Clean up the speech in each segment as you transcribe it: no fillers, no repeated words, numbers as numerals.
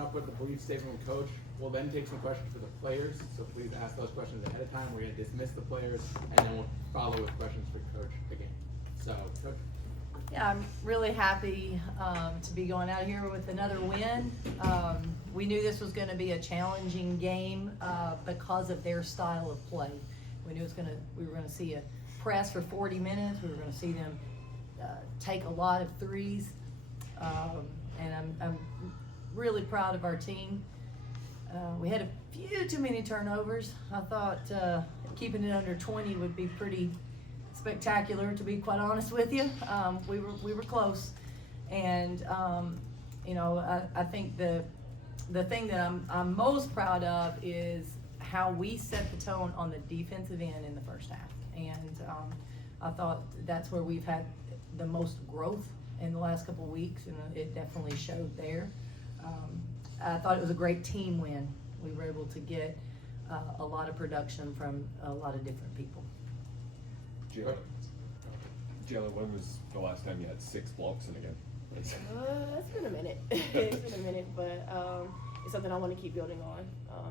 Up with the brief statement from Coach. We'll then take some questions for the players, so please ask those questions ahead of time. We're going to dismiss the players, and then we'll follow with questions for Coach again. So, Coach. Yeah, I'm really happy to be going out here with another win. We knew this was going to be a challenging game because of their style of play. We knew we were going to see a press for 40 minutes. We were going to see them take a lot of threes, and I'm really proud of our team. We had a few too many turnovers. I thought keeping it under 20 would be pretty spectacular, to be quite honest with you. We were close, and I think the thing that I'm most proud of is how we set the tone on the defensive end in the first half, and I thought that's where we've had the most growth in the last couple of weeks, and it definitely showed there. I thought it was a great team win. We were able to get a lot of production from a lot of different people. Jayla, when was the last time you had 6 blocks in a game? It's been a minute. It's been a minute, but it's something I want to keep building on.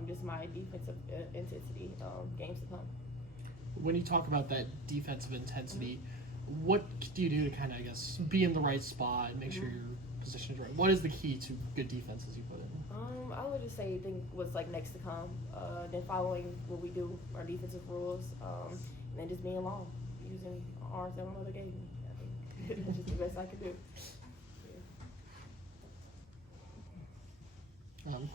Just my defensive intensity, games to come. When you talk about that defensive intensity, what do you do to kind of, I guess, be in the right spot and make sure your position is right? What is the key to good defenses you put in? I would just say what's like next to come, then following what we do, our defensive rules, and then just being long, using arms that my mother gave me. I think that's just the best I could do.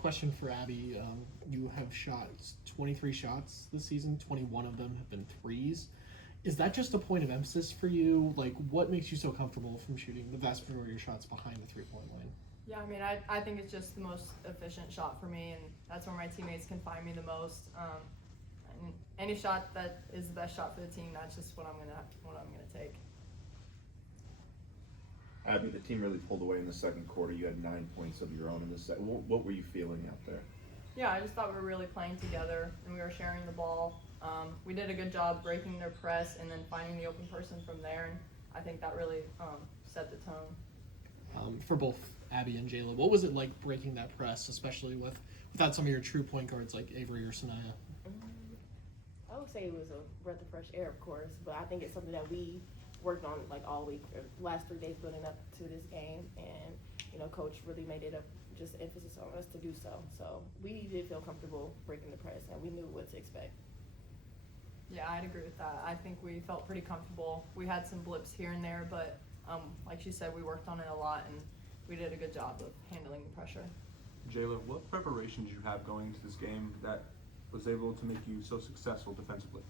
Question for Abbey. You have shot 23 shots this season. 21 of them have been threes. Is that just a point of emphasis for you? Like, what makes you so comfortable from shooting the vast majority of your shots behind the three-point line? Yeah, I mean, I think it's just the most efficient shot for me, and that's where my teammates can find me the most. And any shot that is the best shot for the team, that's just what I'm gonna take. Abbey, the team really pulled away in the second quarter. You had 9 points of your own in the second. What were you feeling out there? Yeah, I just thought we were really playing together, and we were sharing the ball. We did a good job breaking their press and then finding the open person from there, and I think that really set the tone. For both Abbey and Jayla, what was it like breaking that press, especially without some of your true point guards like Avery or Sanaya? I would say it was a breath of fresh air, of course, but I think it's something that we worked on like all week, or last 3 days building up to this game, and Coach really made it just emphasis on us to do so. So we did feel comfortable breaking the press, and we knew what to expect. Yeah, I'd agree with that. I think we felt pretty comfortable. We had some blips here and there, but like she said, we worked on it a lot, and we did a good job of handling the pressure. Jayla, what preparation did you have going into this game that was able to make you so successful defensively?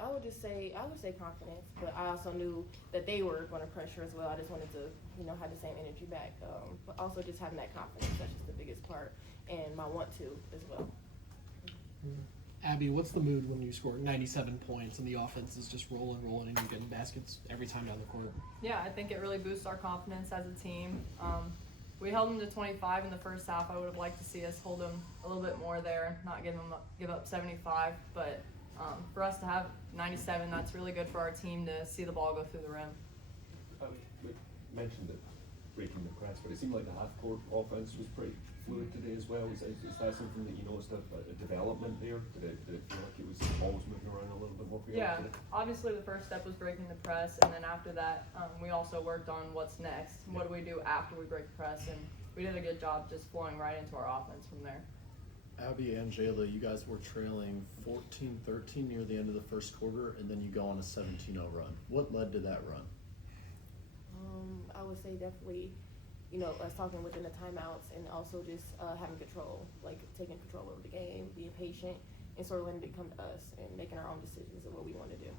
I would say confidence, but I also knew that they were going to pressure as well. I just wanted to, have the same energy back. But also just having that confidence, that's just the biggest part, and my want to as well. Abbey, what's the mood when you score 97 points and the offense is just rolling, and you're getting baskets every time down the court? Yeah, I think it really boosts our confidence as a team. We held them to 25 in the first half. I would have liked to see us hold them a little bit more there, not give up 75. But for us to have 97, that's really good for our team to see the ball go through the rim. We mentioned it, breaking the press, but it seemed like the half-court offense was pretty fluid today as well. Is that something that you noticed a development there? Did it feel like it was always moving around a little bit more for you? Yeah, obviously the first step was breaking the press, and then after that, we also worked on what's next. What do we do after we break the press? And we did a good job just flowing right into our offense from there. Abbey and Jayla, you guys were trailing 14-13 near the end of the first quarter, and then you go on a 17-0 run. What led to that run? I would say definitely, us talking within the timeouts, and also just having control, like taking control over the game, being patient, and sort of letting it come to us and making our own decisions of what we want to do.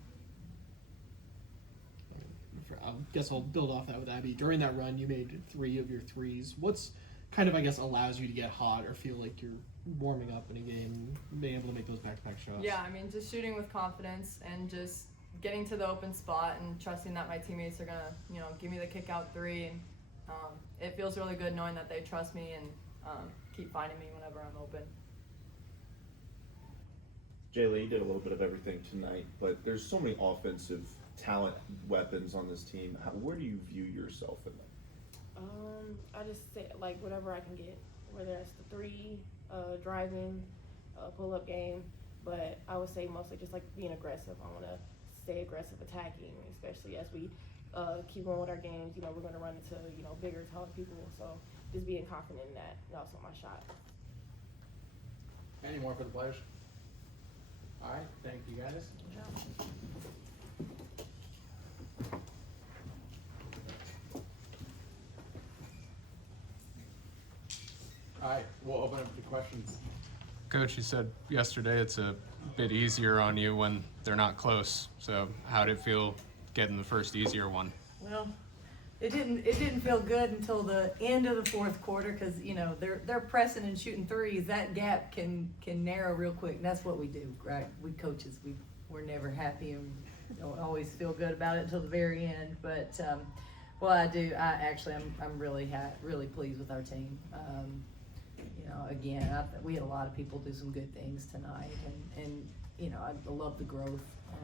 I guess I'll build off that with Abbey. During that run, you made 3 of your threes. What's kind of, I guess, allows you to get hot or feel like you're warming up in a game, being able to make those back-to-back shots? Yeah, I mean, just shooting with confidence and just getting to the open spot and trusting that my teammates are going to, give me the kick-out 3. And it feels really good knowing that they trust me and keep finding me whenever I'm open. Jayla, you did a little bit of everything tonight, but there's so many offensive talent weapons on this team. Where do you view yourself in them? I just say like whatever I can get, whether that's the three, driving, pull-up game, but I would say mostly just like being aggressive. I want to stay aggressive attacking, especially as we keep going with our games. You know, we're going to run into, you know, bigger, taller people, so just being confident in that, and also my shot. Any more for the players? All right, thank you guys. All right, we'll open up to questions. Coach, you said yesterday it's a bit easier on you when they're not close. So how did it feel getting the first easier one? Well, it didn't feel good until the end of the fourth quarter because, you know, they're pressing and shooting threes. That gap can narrow real quick. And that's what we do, right? We coaches, we're never happy and don't always feel good about it until the very end. But well, I'm really pleased with our team. You know, again, we had a lot of people do some good things tonight, and you know, I love the growth.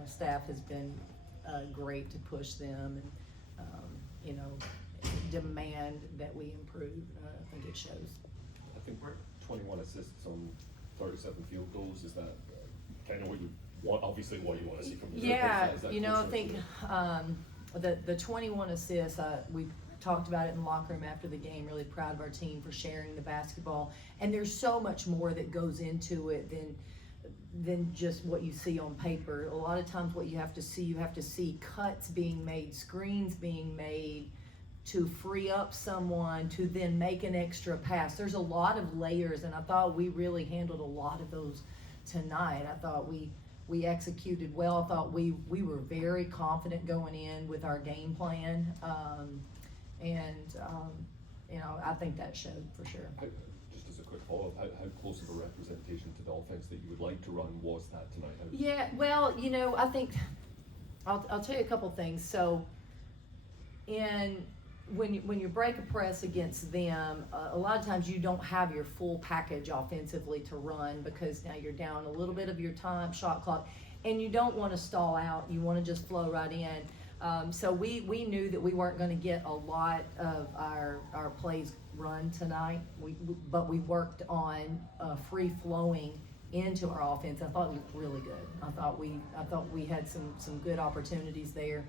Staff has been great to push them, and you know, demand that we improve. I think it shows. I think we're 21 assists on 37 field goals. Is that kind of what you want? Obviously, what you want to see from the Yeah, is that you know, I closer think the 21 assists. We talked about it in the locker room after the game. Really proud of our team for sharing the basketball. And there's so much more that goes into it than just what you see on paper. A lot of times what you have to see cuts being made, screens being made to free up someone to then make an extra pass. There's a lot of layers, and I thought we really handled a lot of those tonight. I thought we executed well. I thought we were very confident going in with our game plan. You know, I think that showed for sure. Just as a quick follow-up, how close of a representation to the offense that you would like to run was that tonight? Yeah, well, you know, I think I'll tell you a couple things. So, when you break a press against them, a lot of times you don't have your full package offensively to run because now you're down a little bit of your time, shot clock, and you don't want to stall out. You want to just flow right in. So we knew that we weren't going to get a lot of our plays run tonight. But we worked on free flowing into our offense. I thought it looked really good. I thought we had some good opportunities there.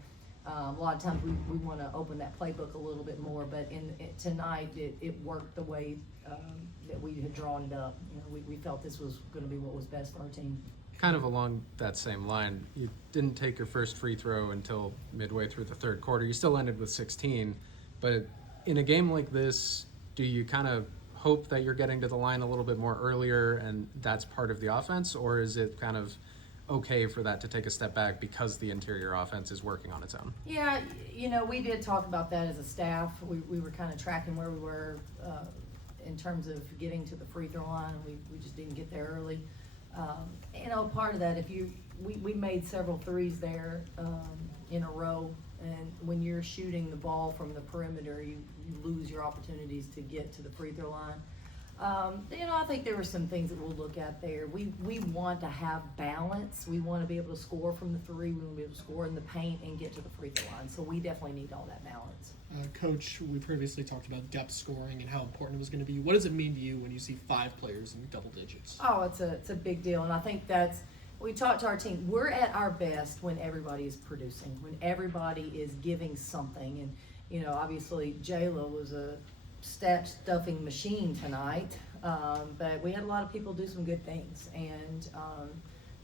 A lot of times we want to open that playbook a little bit more, but tonight it worked the way that we had drawn it up. You know, we felt this was going to be what was best for our team. Kind of along that same line, you didn't take your first free throw until midway through the third quarter. You still ended with 16, but in a game like this, do you kind of hope that you're getting to the line a little bit more earlier and that's part of the offense, or is it kind of okay for that to take a step back because the interior offense is working on its own? Yeah, you know, we did talk about that as a staff. We were kind of tracking where we were in terms of getting to the free throw line. We just didn't get there early. You know, part of that, we made several threes there in a row, and when you're shooting the ball from the perimeter, you lose your opportunities to get to the free throw line. You know, I think there were some things that we'll look at there. We want to have balance. We want to be able to score from the three. We want to be able to score in the paint and get to the free throw line. So we definitely need all that balance. Coach, we previously talked about depth scoring and how important it was going to be. What does it mean to you when you see 5 players in double digits? Oh, it's a big deal, and I think we talked to our team. We're at our best when everybody is producing, when everybody is giving something, and you know, obviously Jayla was a stat stuffing machine tonight, but we had a lot of people do some good things, and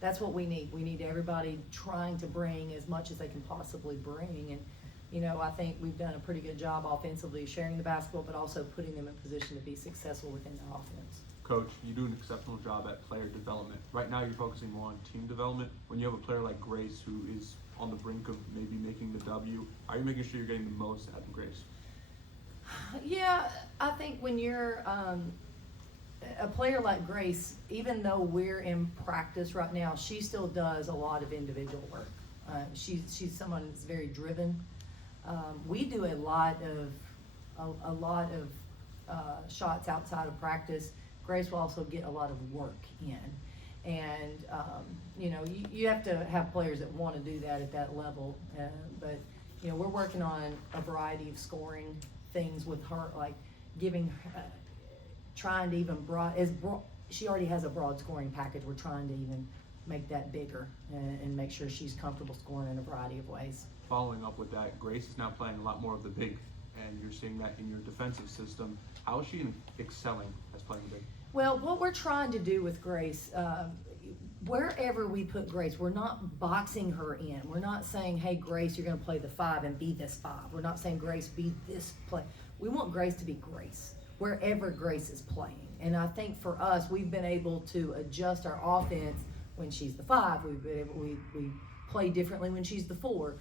that's what we need. We need everybody trying to bring as much as they can possibly bring, and you know, I think we've done a pretty good job offensively sharing the basketball, but also putting them in position to be successful within their offense. Coach, you do an exceptional job at player development. Right now you're focusing more on team development. When you have a player like Grace who is on the brink of maybe making the W, are you making sure you're getting the most out of Grace? Yeah, I think when you're a player like Grace, even though we're in practice right now, she still does a lot of individual work. She's someone that's very driven. We do a lot of shots outside of practice. Grace will also get a lot of work in, and you know, you have to have players that want to do that at that level. But you know, we're working on a variety of scoring things with her, like giving, trying to even she already has a broad scoring package. We're trying to even make that bigger and make sure she's comfortable scoring in a variety of ways. Following up with that, Grace is now playing a lot more of the big, and you're seeing that in your defensive system. How is she excelling as playing big? Well, what we're trying to do with Grace, wherever we put Grace, we're not boxing her in. We're not saying, hey, Grace, you're going to play the 5 and be this 5. We're not saying, Grace, be this play. We want Grace to be Grace, wherever Grace is playing. And I think for us, we've been able to adjust our offense when she's the 5. We play differently when she's the 4.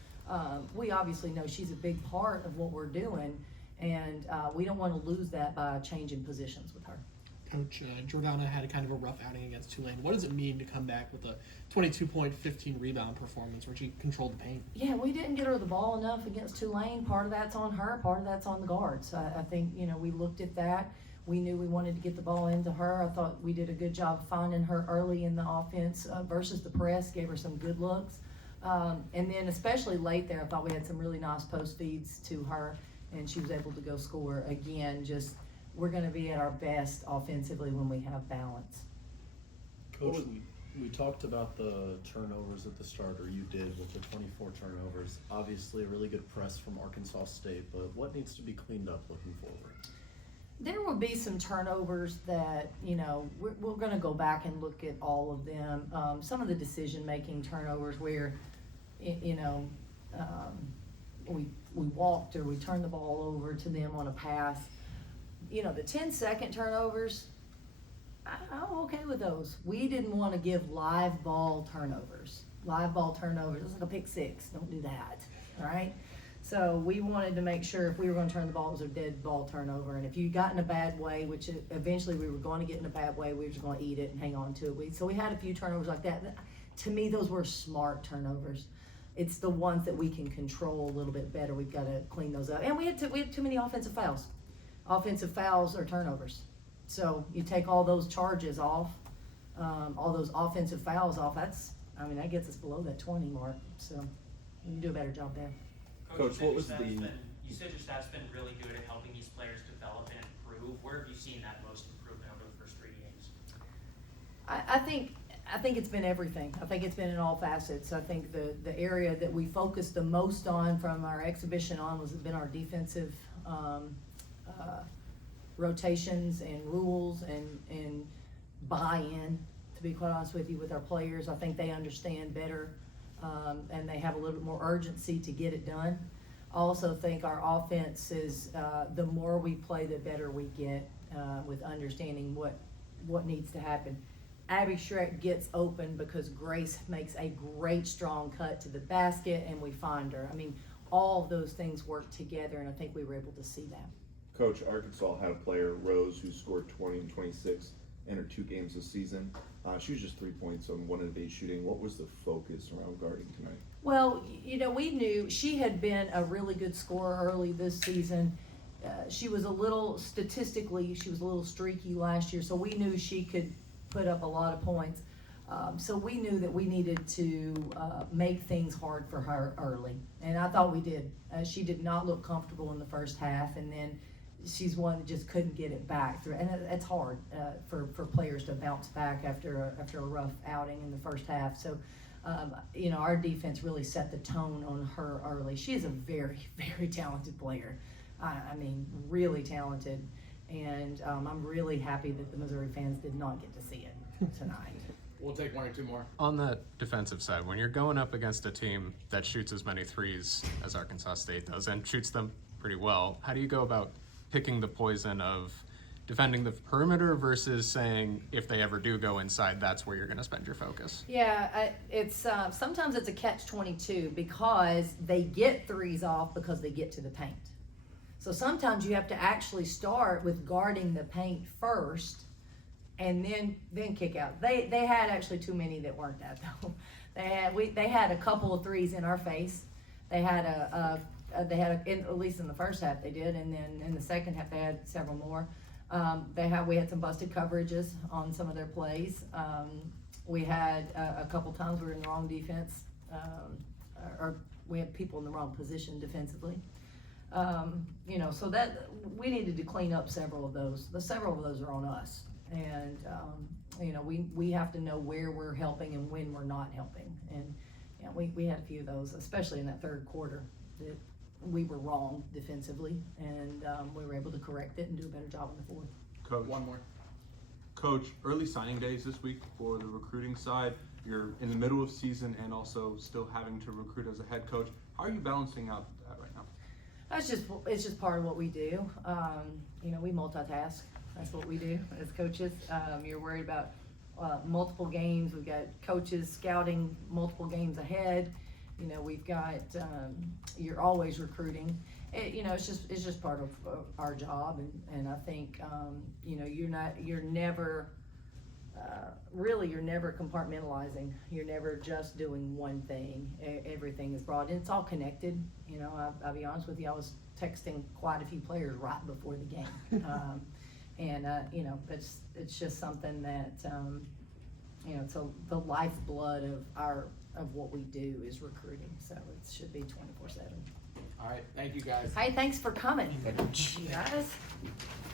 We obviously know she's a big part of what we're doing, and we don't want to lose that by changing positions with her. Coach, Jordana had a kind of a rough outing against Tulane. What does it mean to come back with a 22-point, 15 rebound performance where she controlled the paint? Yeah, we didn't get her the ball enough against Tulane. Part of that's on her, part of that's on the guards. I think, we looked at that. We knew we wanted to get the ball into her. I thought we did a good job finding her early in the offense versus the press, gave her some good looks. And then especially late there, I thought we had some really nice post feeds to her, and she was able to go score. Again, we're going to be at our best offensively when we have balance. Coach, we talked about the turnovers at the start, or you did with the 24 turnovers. Obviously a really good press from Arkansas State, but what needs to be cleaned up looking forward? There will be some turnovers that, we're going to go back and look at all of them. Some of the decision-making turnovers where, we walked or we turned the ball over to them on a pass. The 10-second turnovers, I'm okay with those. We didn't want to give live ball turnovers. It's like a pick 6. Don't do that, all right? So we wanted to make sure if we were going to turn the ball, it was a dead ball turnover. And if you got in a bad way, which eventually we were going to get in a bad way, we were just going to eat it and hang on to it. So we had a few turnovers like that. To me, those were smart turnovers. It's the ones that we can control a little bit better. We've got to clean those up. And we had too many offensive fouls. Offensive fouls are turnovers. So you take all those charges off, all those offensive fouls off, that gets us below that 20 mark. So we can do a better job there. Coach, what was You said your staff's been really good at helping these players develop and improve. Where have you seen that most improvement over the first 3 games? I think it's been everything. I think it's been in all facets. I think the area that we focused the most on from our exhibition on has been our defensive rotations and rules and buy-in, to be quite honest with you, with our players. I think they understand better and they have a little bit more urgency to get it done. I also think our offense is, the more we play, the better we get with understanding what needs to happen. Abbey Schreacke gets open because Grace makes a great strong cut to the basket and we find her. All of those things work together, and I think we were able to see that. Coach, Arkansas had a player, Rose, who scored 20 and 26 in her 2 games this season. She was just 3 points on 1 of 8 shooting. What was the focus around guarding tonight? Well, we knew she had been a really good scorer early this season. She was a little streaky last year, so we knew she could put up a lot of points. So we knew that we needed to make things hard for her early, and I thought we did. She did not look comfortable in the first half, and then she's one that just couldn't get it back through, and it's hard for players to bounce back after a rough outing in the first half. So, our defense really set the tone on her early. She is a very, very talented player. Really talented, and I'm really happy that the Missouri fans did not get to see it tonight. We'll take 1 or 2 more. On the defensive side, when you're going up against a team that shoots as many threes as Arkansas State does and shoots them pretty well, how do you go about picking the poison of defending the perimeter versus saying if they ever do go inside, that's where you're going to spend your focus? Yeah, it's sometimes it's a catch-22 because they get threes off because they get to the paint. So sometimes you have to actually start with guarding the paint first and then kick out. They had actually too many that weren't that though. They had a couple of threes in our face. They had at least in the first half they did, and then in the second half they had several more. We had some busted coverages on some of their plays. We had a couple times we were in the wrong defense, or we had people in the wrong position defensively. You know, so that, we needed to clean up several of those. Several of those are on us. And, you know, we have to know where we're helping and when we're not helping. And, you know, we had a few of those, especially in that third quarter, that we were wrong defensively, and we were able to correct it and do a better job in the fourth. Coach, One more. Coach, early signing days this week for the recruiting side. You're in the middle of season and also still having to recruit as a head coach. How are you balancing out that right now? It's just part of what we do. You know, we multitask. That's what we do as coaches. You're worried about multiple games. We've got coaches scouting multiple games ahead. You know, we've got, you're always recruiting. You know, it's just part of our job. And I think, you know, you're never compartmentalizing. You're never just doing one thing. Everything is broad, and it's all connected. You know, I'll be honest with you, I was texting quite a few players right before the game. And you know, it's just something that, you know, it's the lifeblood of what we do is recruiting. So it should be 24/7. All right, thank you guys. Hey, thanks for coming, you guys.